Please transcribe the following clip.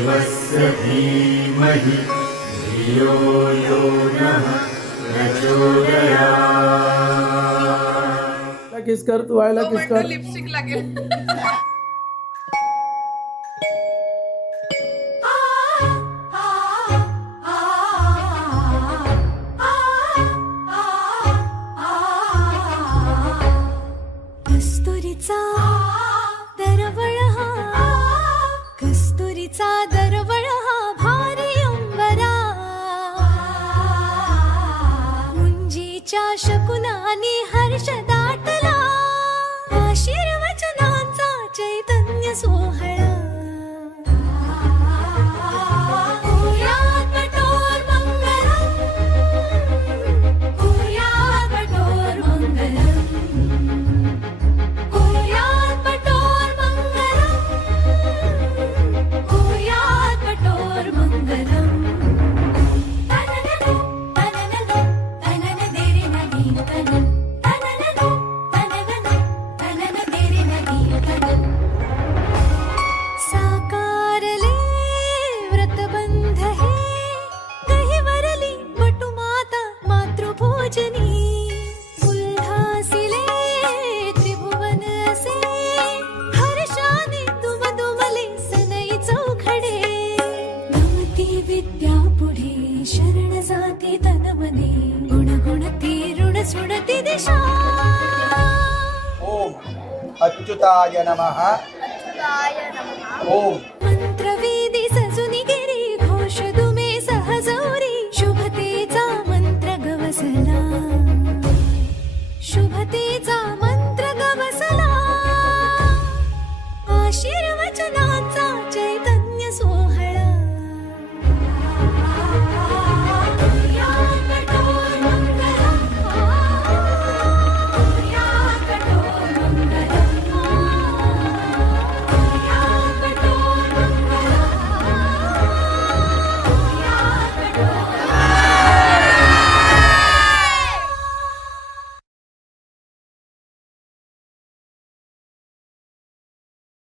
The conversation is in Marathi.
देवस्य धीमहि धियो यो नः प्रचोदयात्। किस कर तू आयला किस कर लिपस्टिक लागेल कस्तुरीचा दरवळ हा कस्तुरीचा दरवळ हा भारी अंबरा मुंजीच्या शकुनानी हर्ष दाटला आशीर्वचनांचा चैतन्य सोहळा साकारले व्रतबंध हे दहिवरली वटुमाता मातृभोजनी उल्हासिले त्रिभुवन असे हर्षाने दुमदुमले सनई चौघडे नमती विद्या पुढे शरण जाती तनमने गुणगुणती ऋण सुणती दिशा ओम अच्युताय नमः। ओम